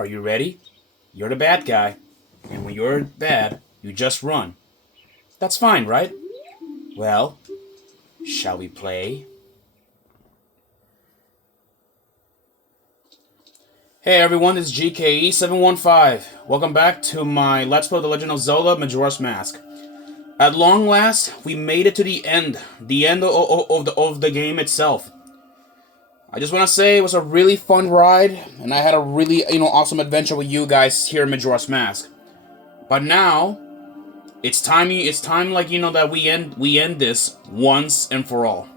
Are you ready? You're the bad guy. And when you're bad, you just run. That's fine, right? Well, shall we play? Hey everyone, this is GKE715. Welcome back to my Let's Play The Legend of Zelda Majora's Mask. At long last, we made it to the end of the game itself. I just want to say it was a really fun ride, and I had a really, awesome adventure with you guys here in Majora's Mask. But now, it's time, that we end this once and for all.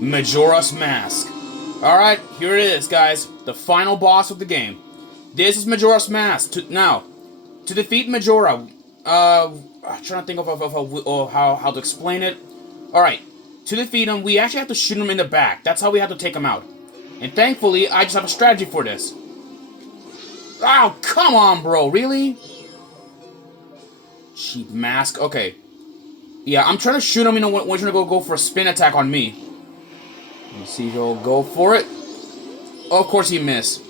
Majora's Mask. Alright, here it is, guys. The final boss of the game. This is Majora's Mask. To defeat Majora, I'm trying to think of how to explain it. Alright, to defeat him, we actually have to shoot him in the back. That's how we have to take him out. And thankfully, I just have a strategy for this. Oh, come on, bro. Really? Cheap mask. Okay. Yeah, I'm trying to shoot him, when he's gonna go for a spin attack on me. Let me see if he'll go for it. Oh, of course he missed.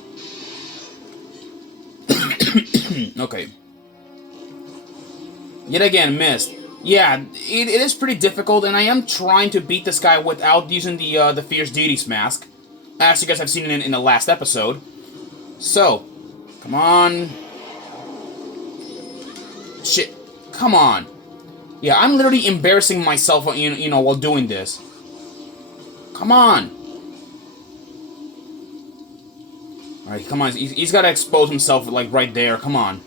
Okay. Yet again, missed. Yeah, it is pretty difficult, and I am trying to beat this guy without using the Fierce Deity's mask, as you guys have seen in the last episode. So, come on. Shit. Come on. Yeah, I'm literally embarrassing myself, while doing this. Come on. Alright, come on. He's got to expose himself, like, right there. Come on.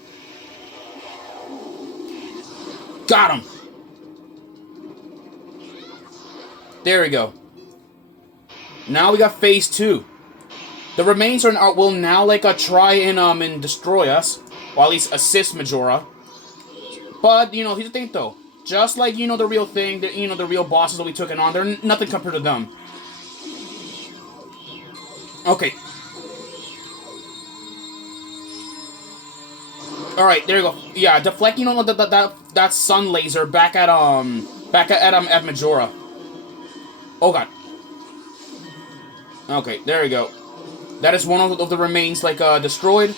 Got him. There we go. Now we got phase 2. The remains will now, try and destroy us. Or at least assist Majora. But, here's the thing, though. Just like, the real thing, the real bosses that we took on, they're nothing compared to them. Okay. Alright, there you go. Yeah, deflect, that sun laser back at Majora. Oh god. Okay, there you go. That is one of the remains, destroyed.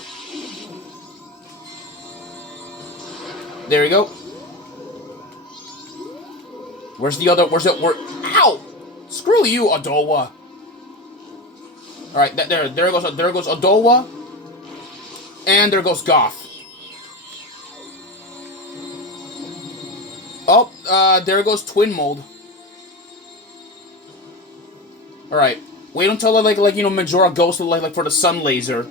There you go. Where's the other, ow! Screw you, Adowa. Alright, there goes Adowa. And there goes Goth. Oh, there goes Twin Mold. Alright. Wait until, Majora goes to, for the sun laser.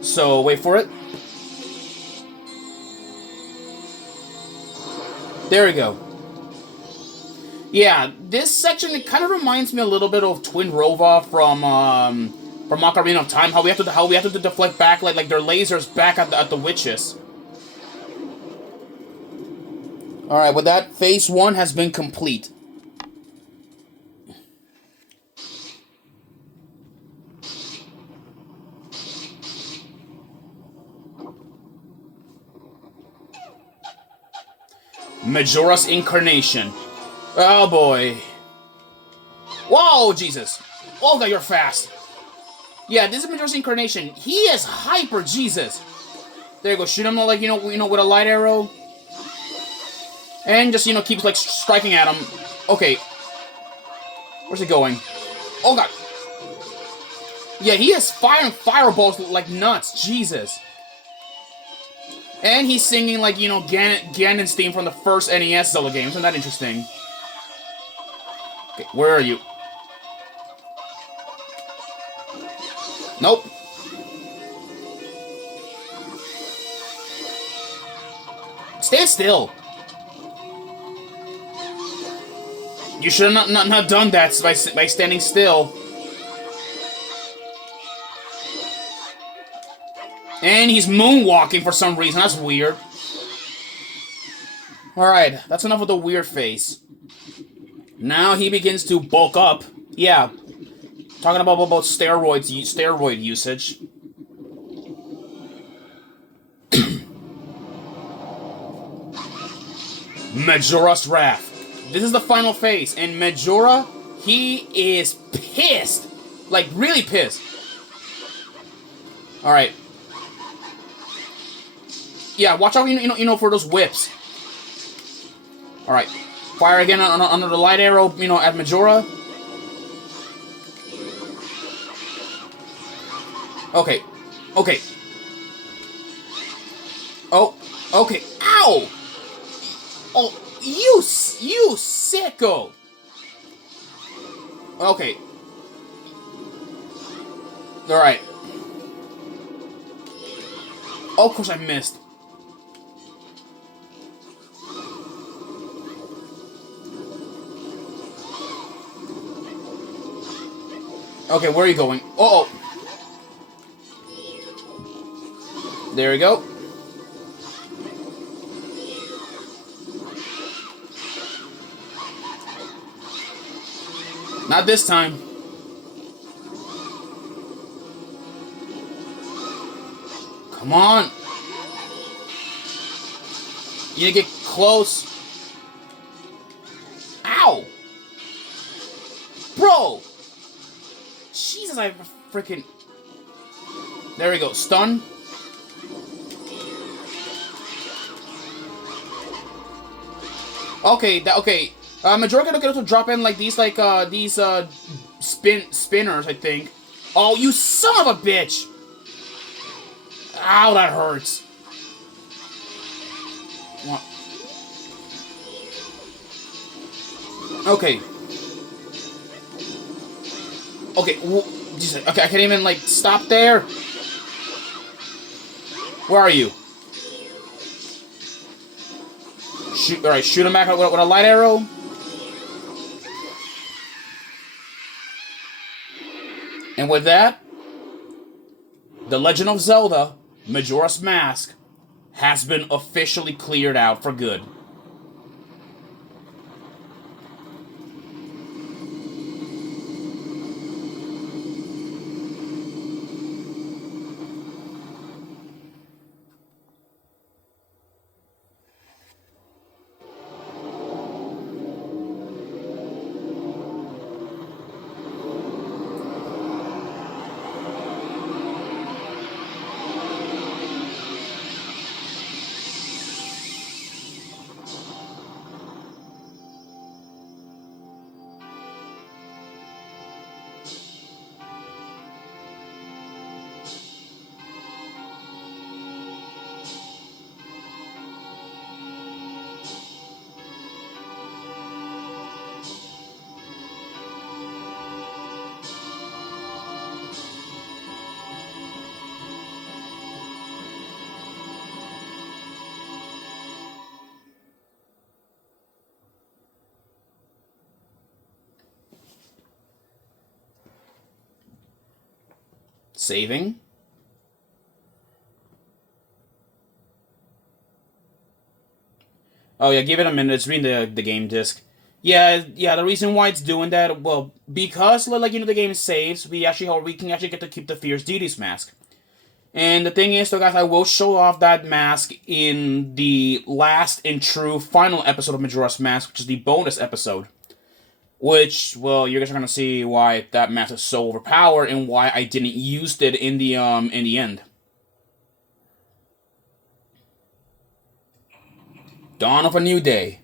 So, wait for it. There we go. Yeah, this section, it kind of reminds me a little bit of Twin Rova from Ocarina of Time. How we have to deflect back like their lasers back at the witches. All right, with that, phase 1 has been complete. Majora's Incarnation. Oh boy. Whoa, Jesus. Oh god, you're fast. Yeah, this is Majora's Incarnation. He is hyper, Jesus. There you go, shoot him with a light arrow. And just, keeps striking at him. Okay. Where's he going? Oh god. Yeah, he is firing fireballs like nuts, Jesus. And he's singing Ganon's theme from the first NES Zelda game. Isn't that interesting? Okay, where are you? Nope. Stand still. You should have not done that by standing still. And he's moonwalking for some reason. That's weird. Alright, that's enough of the weird face. Now he begins to bulk up. Yeah, talking about steroid usage. Majora's Wrath. This is the final phase, and Majora, he is pissed. Like, really pissed. Alright. Yeah, watch out, for those whips. Alright. Fire again under the light arrow, at Majora. Okay. Okay. Oh. Okay. Ow! Oh, you sicko! Okay. Alright. Oh, of course I missed. Okay, where are you going? Uh-oh. There we go. Not this time. Come on. You need to get close. Ow! Bro! Jesus, I freaking... There we go. Stun. Okay, okay. Majora gonna get to drop in like these spinners, I think. Oh, you son of a bitch! Ow, that hurts. What? Okay. Okay, Jesus, okay, I can't even, like, stop there. Where are you? Shoot, alright, shoot him back with a light arrow. And with that, The Legend of Zelda, Majora's Mask, has been officially cleared out for good. Saving. Oh yeah, give it a minute. It's reading the game disc. Yeah, the reason why it's doing that, well, because the game saves, we can actually get to keep the Fierce Deity's mask. And the thing is, though, guys, I will show off that mask in the last and true final episode of Majora's Mask, which is the bonus episode. Which, well, you guys are gonna see why that mask is so overpowered and why I didn't use it in the end. Dawn of a new day.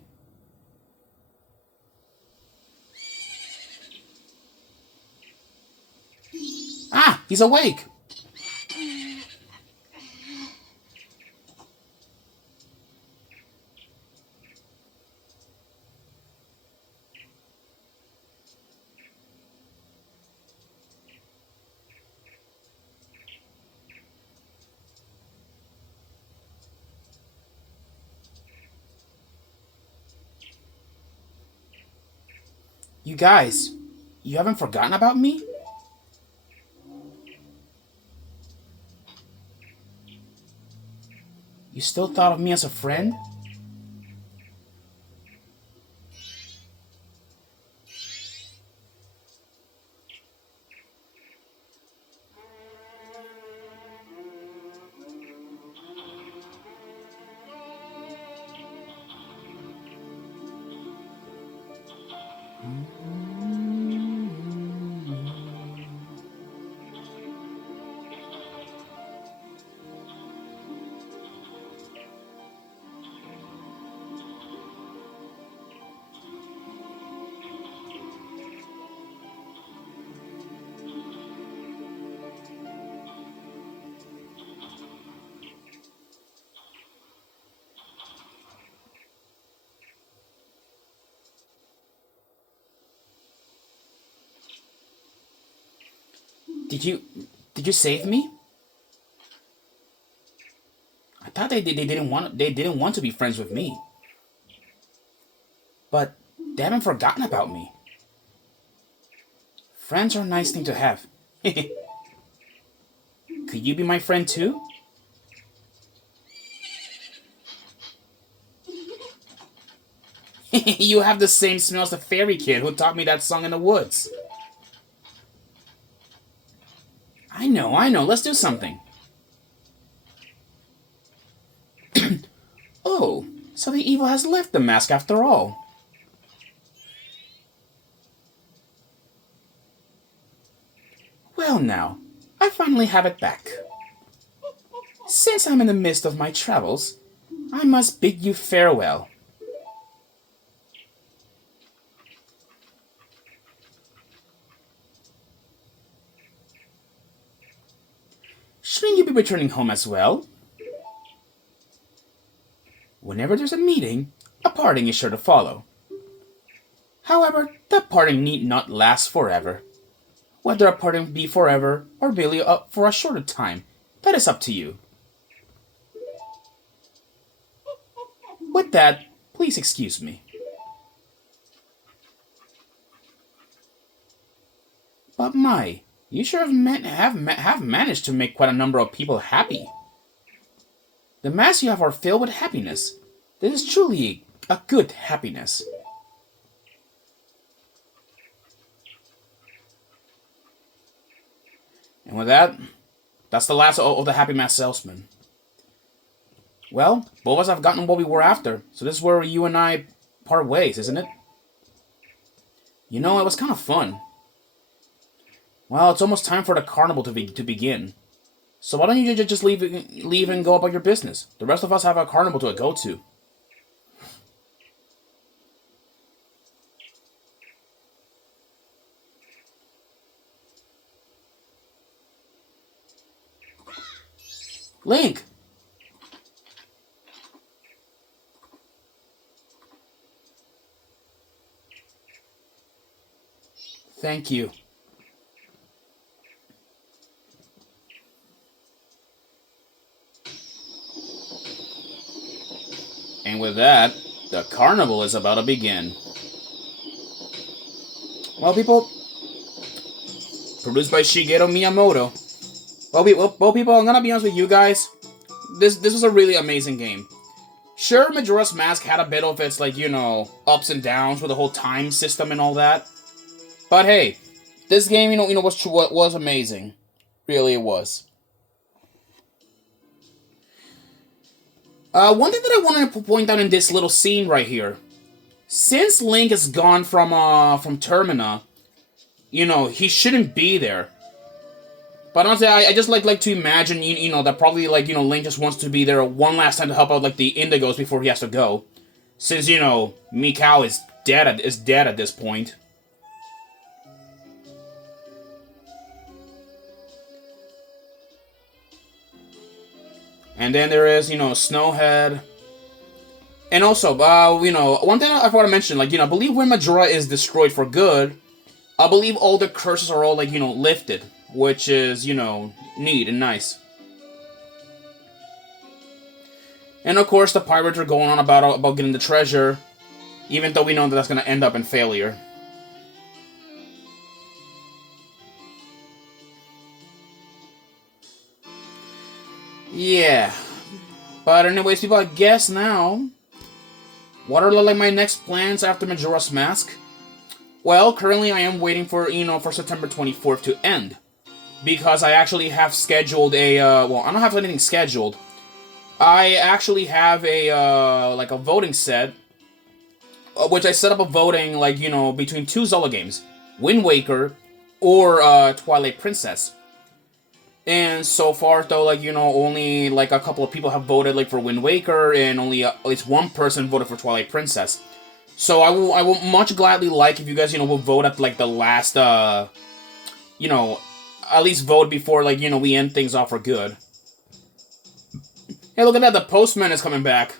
Ah, he's awake. You guys, you haven't forgotten about me? You still thought of me as a friend? Did you... Did you save me? I thought they didn't want to be friends with me. But they haven't forgotten about me. Friends are a nice thing to have. Could you be my friend too? You have the same smell as the fairy kid who taught me that song in the woods. I know. Let's do something. Oh, so the evil has left the mask after all. Well now, I finally have it back. Since I'm in the midst of my travels, I must bid you farewell. Shouldn't you be returning home as well? Whenever there's a meeting, a parting is sure to follow. However, the parting need not last forever. Whether a parting be forever or merely up for a shorter time, that is up to you. With that, please excuse me. But my, you sure have managed to make quite a number of people happy. The masks you have are filled with happiness. This is truly a good happiness. And with that, that's the last of the Happy Mask Salesman. Well, both of us have gotten what we were after, so this is where you and I part ways, isn't it? You know, it was kind of fun. Well, it's almost time for the carnival to begin. So why don't you just leave and go about your business? The rest of us have a carnival to go to. Link! Thank you. And with that, the carnival is about to begin. Well, people, produced by Shigeru Miyamoto. Well, people, I'm gonna be honest with you guys. This was a really amazing game. Sure, Majora's Mask had a bit of its, like, you know, ups and downs with the whole time system and all that. But hey, this game, was amazing. Really, it was. One thing that I wanted to point out in this little scene right here, since Link is gone from Termina, he shouldn't be there. But honestly, I just like to imagine, that probably, Link just wants to be there one last time to help out, the Indigos before he has to go. Since, Mikau is dead at this point. And then there is, Snowhead. And also, one thing I forgot to mention, I believe when Majora is destroyed for good, I believe all the curses are all, lifted. Which is, neat and nice. And of course, the pirates are going on about getting the treasure, even though we know that that's going to end up in failure. Yeah. But anyways, people, I guess now, what are my next plans after Majora's Mask? Well, currently I am waiting for, for September 24th to end. Because I actually have scheduled I don't have anything scheduled. I actually have a voting set, which I set up a voting, between two Zelda games. Wind Waker or Twilight Princess. And so far, though, only, a couple of people have voted, for Wind Waker, and only at least one person voted for Twilight Princess. So I will much gladly if you guys, will vote at, the last, at least vote before, we end things off for good. Hey, look at that, the postman is coming back.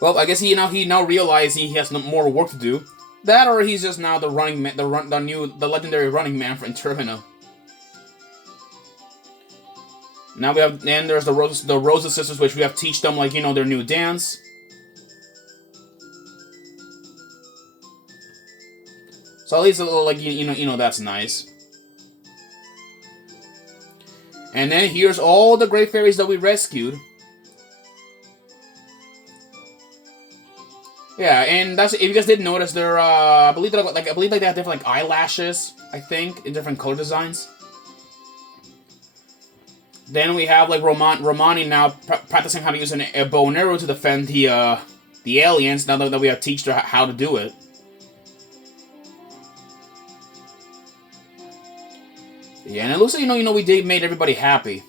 Well, I guess he now realized he has more work to do. That, or he's just now the legendary running man for Termina. Now we have, and there's the Rosa sisters, which we have to teach them, like, you know, their new dance. So at least a little, like, you know, that's nice. And then here's all the great fairies that we rescued. Yeah, and that's, if you guys didn't notice, they're I believe they have different, like, eyelashes, I think, in different color designs. Then we have, like, Romani now practicing how to use a bow and arrow to defend the aliens. Now that we have to teach her how to do it. Yeah, and it looks like, you know, we made everybody happy.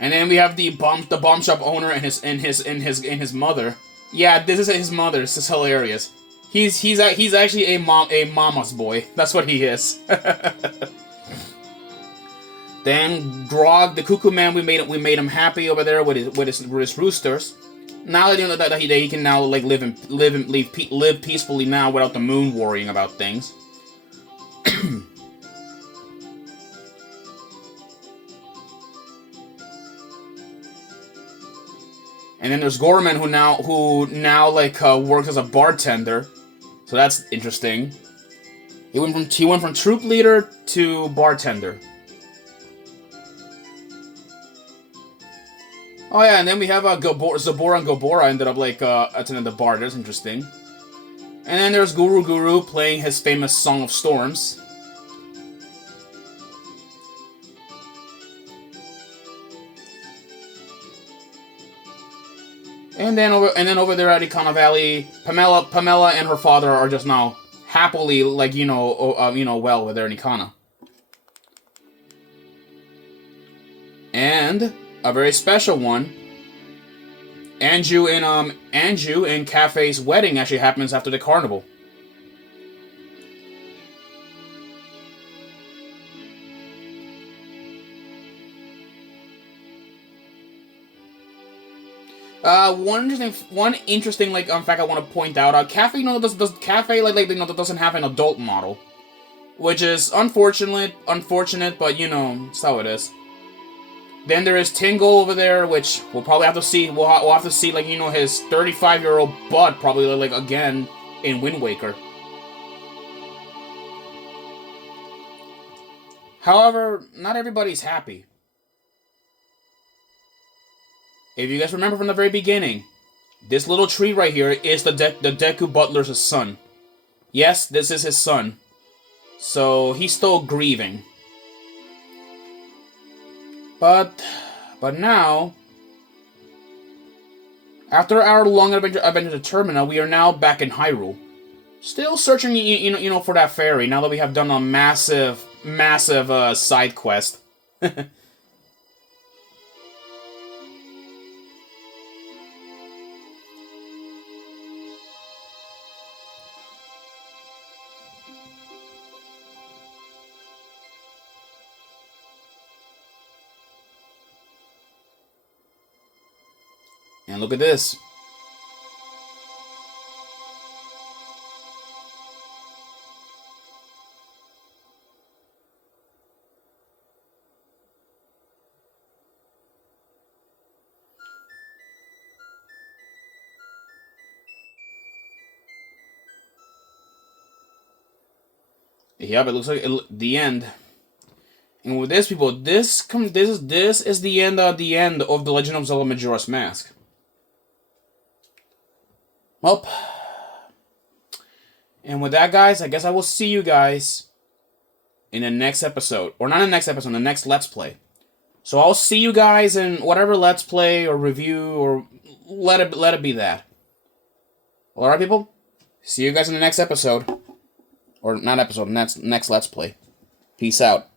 And then we have the bomb shop owner and his mother. Yeah, this is his mother. This is hilarious. He's actually a mama's boy. That's what he is. Then Grog, the Cuckoo Man, we made him happy over there with his roosters. Now that you know that he can now, like, live peacefully now without the moon worrying about things. And then there's Gorman, who now works as a bartender, so that's interesting. He went from troop leader to bartender. Oh yeah, and then we have Zabora and Gobora ended up, like, attending the bar. That's interesting. And then there's Guru playing his famous Song of Storms. And then over there at Ikana Valley, Pamela and her father are just now happily, like, well with their Ikana. And a very special one, Anju and Cafe's wedding actually happens after the carnival. One interesting like fact I want to point out. Cafe, does Cafe doesn't have an adult model, which is unfortunate, but that's how it is. Then there is Tingle over there, which we'll probably have to see. We'll have to see, like, his 35-year-old butt probably, like, again in Wind Waker. However, not everybody's happy. If you guys remember from the very beginning, this little tree right here is the Deku Butler's son. Yes, this is his son. So he's still grieving. But now, after our long adventure to Termina, we are now back in Hyrule. Still searching, for that fairy, now that we have done a massive side quest. And look at this. Yep, it looks like the end. And with this, people, this is the end of the Legend of Zelda Majora's Mask. Well, and with that, guys, I guess I will see you guys in the next episode. Or not in the next episode, the next Let's Play. So I'll see you guys in whatever Let's Play or review, or let it be that. Well, alright, people? See you guys in the next episode. Or not episode, next Let's Play. Peace out.